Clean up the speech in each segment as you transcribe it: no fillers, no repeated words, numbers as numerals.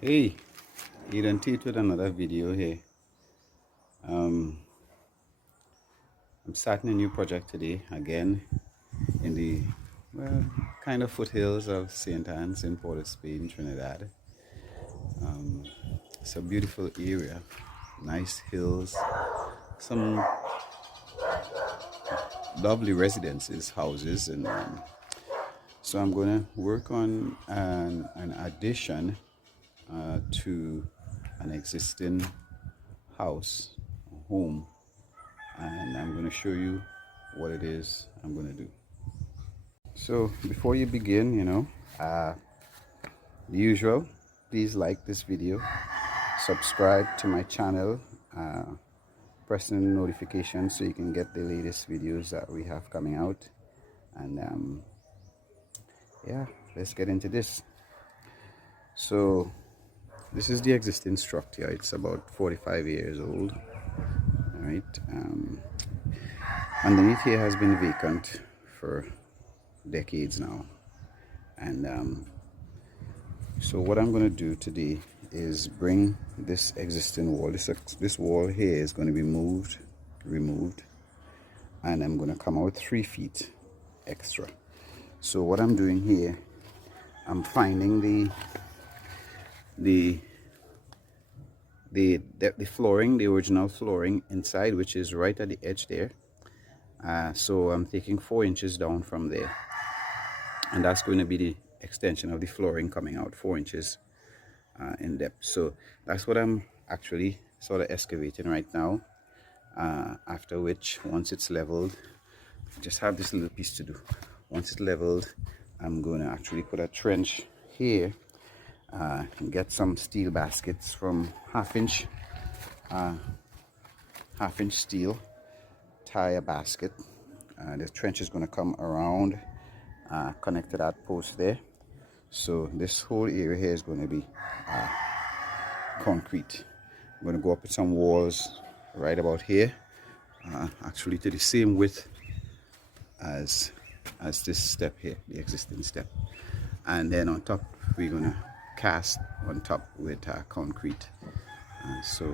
Hey, Untitled with another video here. Um, I'm starting a new project today again in the kind of foothills of St. Anne's in Port of Spain, Trinidad. It's a beautiful area, nice hills, some lovely residences, houses, and so I'm going to work on an addition to an existing house, home, and I'm going to show you what it is I'm going to do. So before you begin, the usual, please like this video, subscribe to my channel, press the notification so you can get the latest videos that we have coming out. And yeah, let's get into this. So this is the existing structure. It's about 45 years old. All right. Underneath here has been vacant for decades now, and so what I'm going to do today is bring this existing wall. This wall here is going to be removed, and I'm going to come out 3 feet extra. So what I'm doing here, I'm finding the flooring, the original flooring inside, which is right at the edge there. So I'm taking 4 inches down from there, and that's going to be the extension of the flooring coming out 4 inches in depth. So that's what I'm actually sort of excavating right now, after which, once it's leveled, I just have this little piece to do. Once it's leveled, I'm going to actually put a trench here, and get some steel baskets from half-inch steel, tie a basket. The trench is going to come around, connect to that post there. So this whole area here is going to be concrete. I'm going to go up with some walls right about here, actually to the same width as this step here, the existing step. And then on top, we're going to cast on top with concrete, so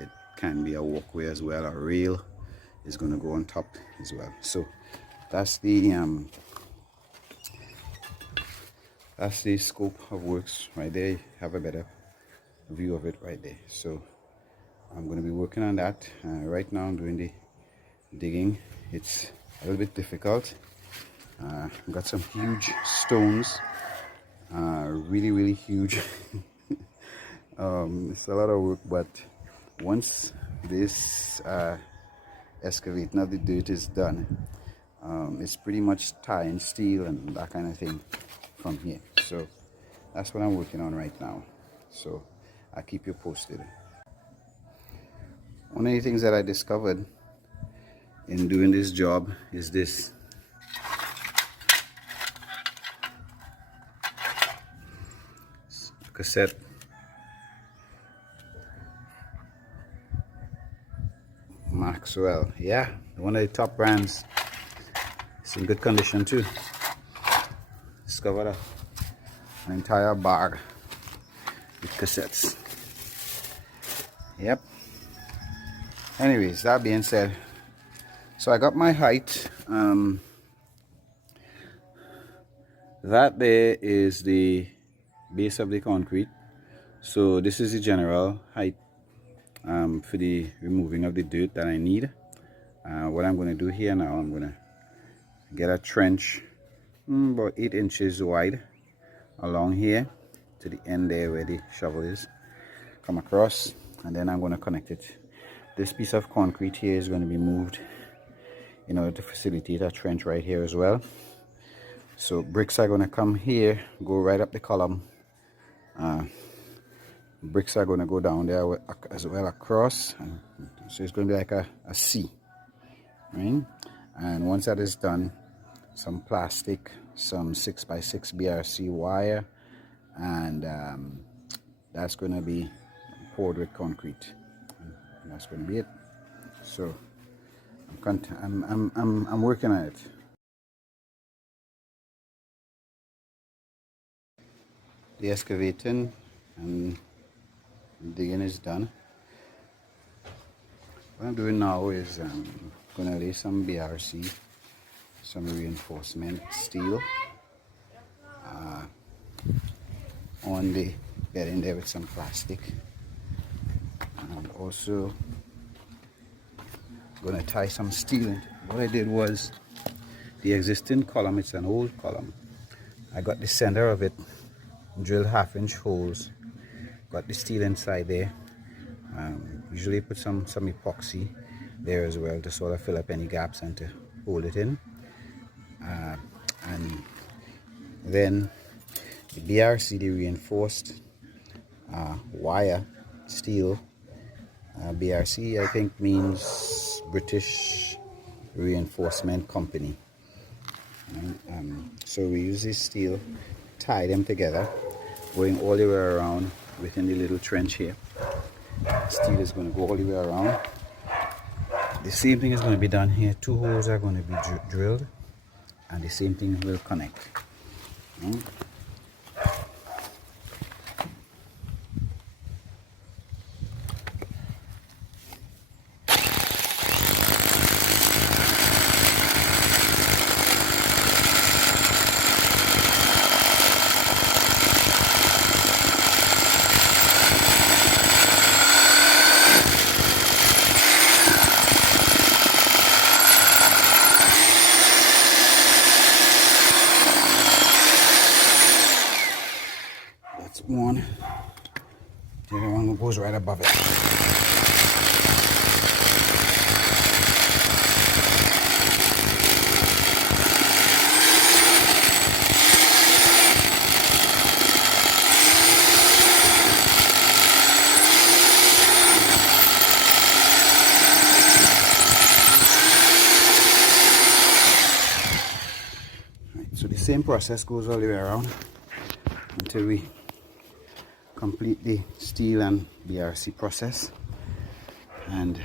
it can be a walkway as well. A rail is going to go on top as well. So that's the scope of works right there. You have a better view of it right there. So I'm going to be working on that. Right now I'm doing the digging. It's a little bit difficult. I've got some huge stones, really huge. It's a lot of work, but once this excavating of the dirt is done, it's pretty much tying steel and that kind of thing from here. So that's what I'm working on right now. So I'll keep you posted. One of the things that I discovered in doing this job is this. Cassette. Maxwell, yeah, one of the top brands. It's in good condition too. Discovered an entire bag with cassettes. Yep. Anyways, that being said, so I got my height. That there is the base of the concrete. So this is the general height for the removing of the dirt that I need. What I'm going to do here now, I'm going to get a trench about 8 inches wide along here to the end there where the shovel is. Come across, and then I'm going to connect it. This piece of concrete here is going to be moved in order to facilitate a trench right here as well. So bricks are going to come here, go right up the column. Bricks are going to go down there as well across, so it's going to be like a C, right? And once that is done, some plastic, some 6x6 BRC wire, and that's going to be poured with concrete. And that's going to be it. So I'm working on it. The excavating and digging is done. What I'm doing now is gonna lay some BRC, some reinforcement steel on the bed in there with some plastic, and also gonna tie some steel in. What I did was, the existing column, it's an old column, I got the center of it drilled 1/2 inch holes, got the steel inside there. Usually put some epoxy there as well to sort of fill up any gaps and to hold it in. And then the BRC, the reinforced wire steel, BRC I think means British Reinforcement Company. So we use this steel, tie them together, going all the way around within the little trench here. Steel is going to go all the way around. The same thing is going to be done here. 2 holes are going to be drilled, and the same thing will connect. That's one. The other one goes right above it. So the same process goes all the way around until we complete the steel and BRC process, and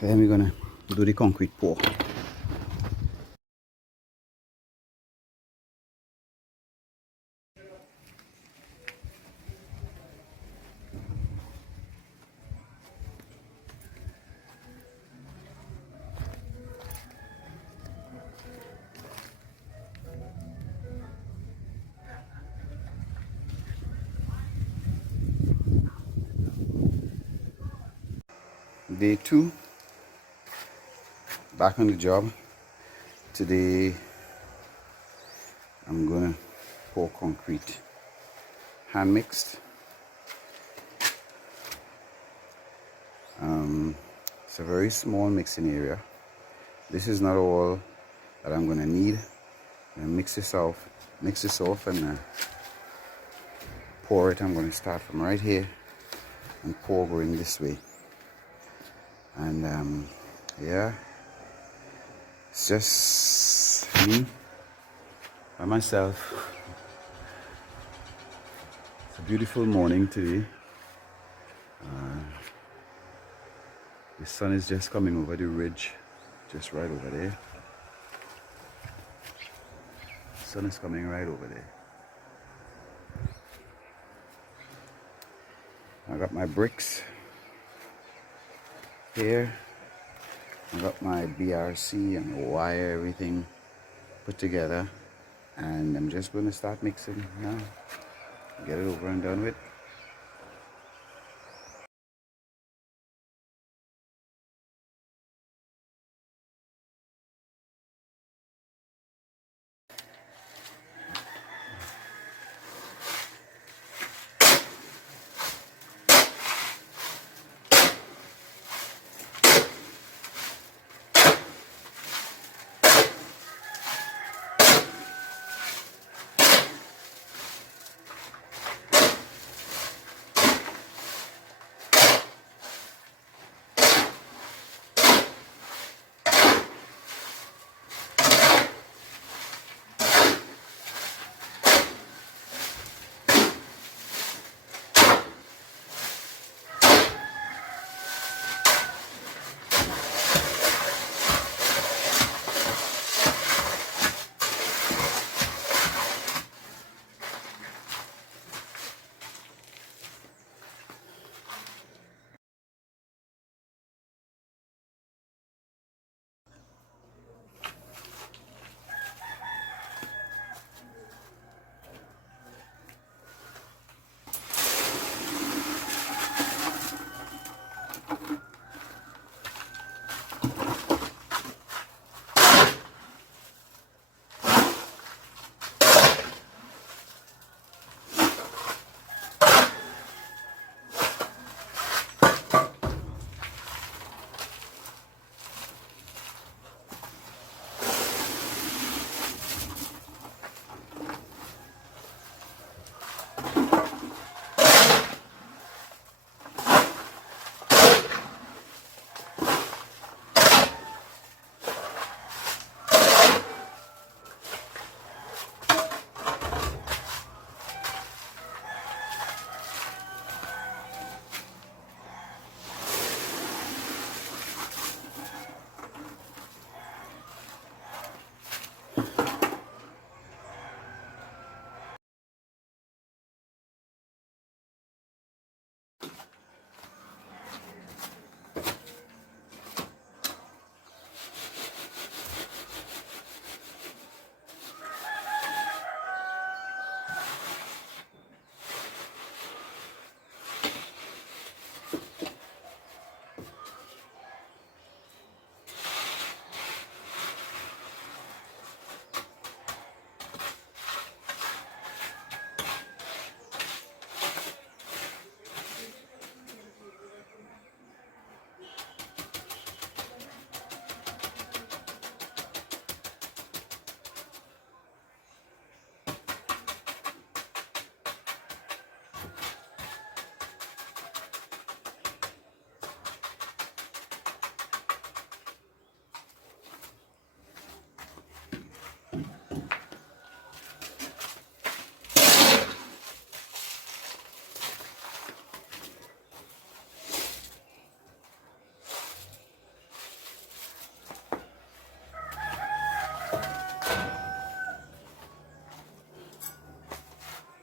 then we're gonna do the concrete pour. Day 2, back on the job. Today I'm gonna pour concrete, hand mixed. It's a very small mixing area. This is not all that I'm gonna need. I'm gonna mix this off and pour it. I'm gonna start from right here and pour going this way. And yeah, it's just me by myself. It's a beautiful morning today. The sun is just coming over the ridge, just right over there. The sun is coming right over there. I got my bricks here. I got my BRC and wire, everything put together, and I'm just going to start mixing now. Get it over and done with.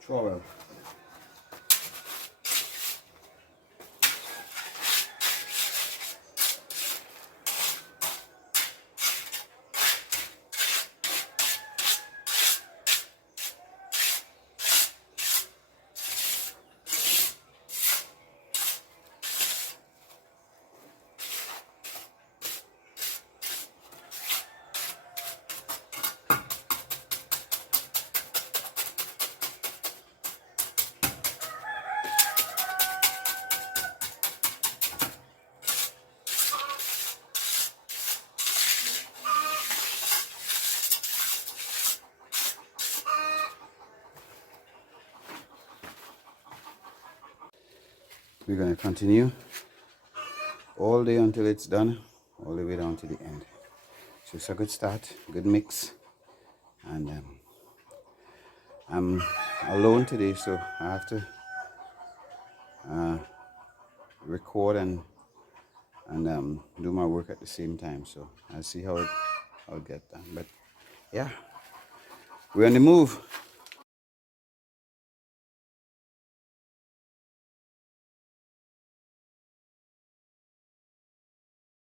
trowel. We're going to continue all day until it's done, all the way down to the end. So it's a good start, good mix. And I'm alone today, so I have to record and do my work at the same time. So I'll see how it gets done. But yeah, we're on the move.